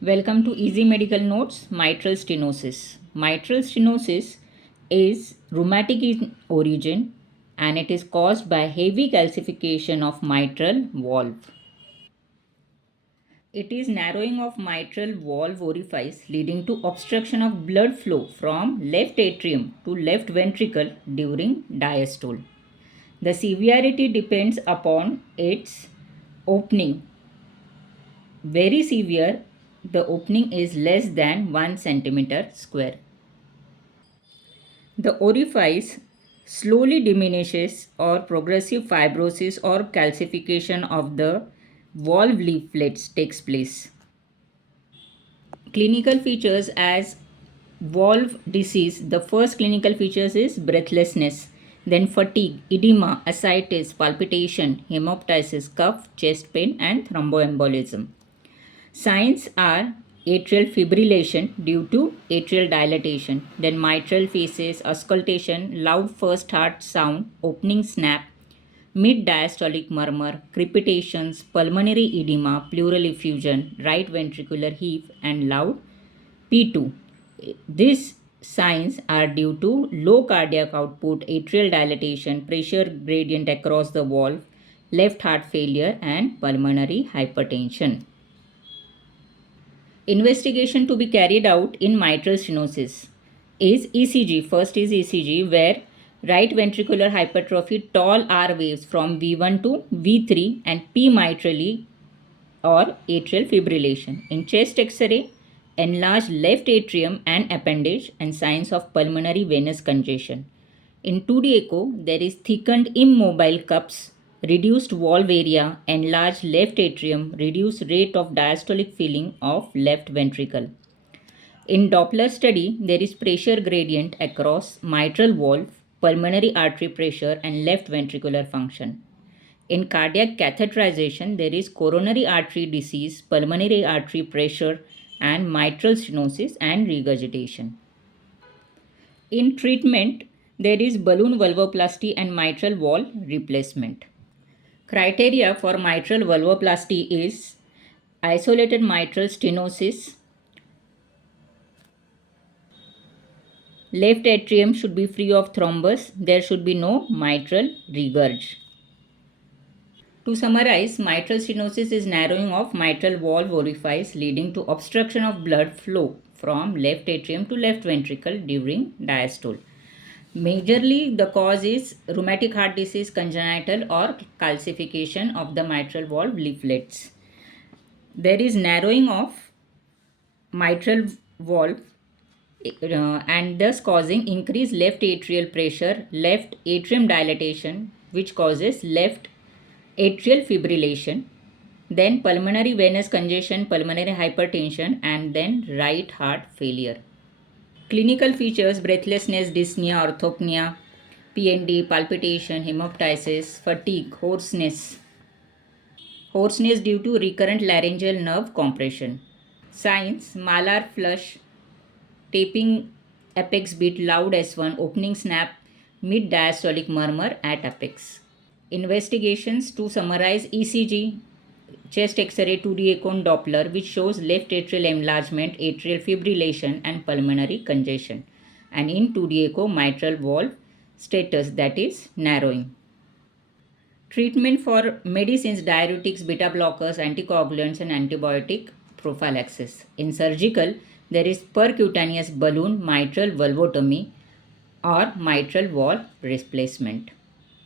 Welcome to Easy Medical Notes. Mitral stenosis. Mitral stenosis is rheumatic in origin and it is caused by heavy calcification of mitral valve. It is narrowing of mitral valve orifice leading to obstruction of blood flow from left atrium to left ventricle during diastole. The severity depends upon its opening. Very severe, the opening is less than 1 centimeter square. The orifice slowly diminishes or progressive fibrosis or calcification of the valve leaflets takes place. Clinical features as valve disease, the first clinical features is breathlessness, then fatigue, edema, ascites, palpitation, hemoptysis, cough, chest pain and thromboembolism. Signs are atrial fibrillation due to atrial dilatation, then mitral phases, auscultation, loud first heart sound, opening snap, mid diastolic murmur, crepitations, pulmonary edema, pleural effusion, right ventricular heave, and loud P2. These signs are due to low cardiac output, atrial dilatation, pressure gradient across the valve, left heart failure, and pulmonary hypertension. Investigation to be carried out in mitral stenosis is ECG. First is ECG, where right ventricular hypertrophy tall R waves from V1 to V3 and P mitrally or atrial fibrillation. In chest X-ray, enlarged left atrium and appendage and signs of pulmonary venous congestion. In 2D echo, there is thickened immobile cups, reduced valve area, enlarged left atrium, reduced rate of diastolic filling of left ventricle. In Doppler study, there is pressure gradient across mitral valve, pulmonary artery pressure, and left ventricular function. In cardiac catheterization, there is coronary artery disease, pulmonary artery pressure, and mitral stenosis and regurgitation. In treatment, there is balloon valvoplasty and mitral valve replacement. Criteria for mitral valvoplasty is isolated mitral stenosis. Left atrium should be free of thrombus. There should be no mitral regurg. To summarize, mitral stenosis is narrowing of mitral valve orifice leading to obstruction of blood flow from left atrium to left ventricle during diastole. Majorly, the cause is rheumatic heart disease, congenital or calcification of the mitral valve leaflets. There is narrowing of mitral valve and thus causing increased left atrial pressure, left atrium dilatation, which causes left atrial fibrillation, then pulmonary venous congestion, pulmonary hypertension, and then right heart failure. Clinical features: breathlessness, dyspnea, orthopnea, PND, palpitation, hemoptysis, fatigue, hoarseness. Hoarseness due to recurrent laryngeal nerve compression. Signs: malar flush, taping apex beat, loud S1, opening snap, mid diastolic murmur at apex. Investigations to summarize: ECG, chest X-ray, 2D echo, Doppler, which shows left atrial enlargement, atrial fibrillation, and pulmonary congestion. And in 2D echo, mitral valve status, that is narrowing. Treatment for medicines: diuretics, beta blockers, anticoagulants, and antibiotic prophylaxis. In surgical, there is percutaneous balloon mitral valvotomy or mitral valve replacement.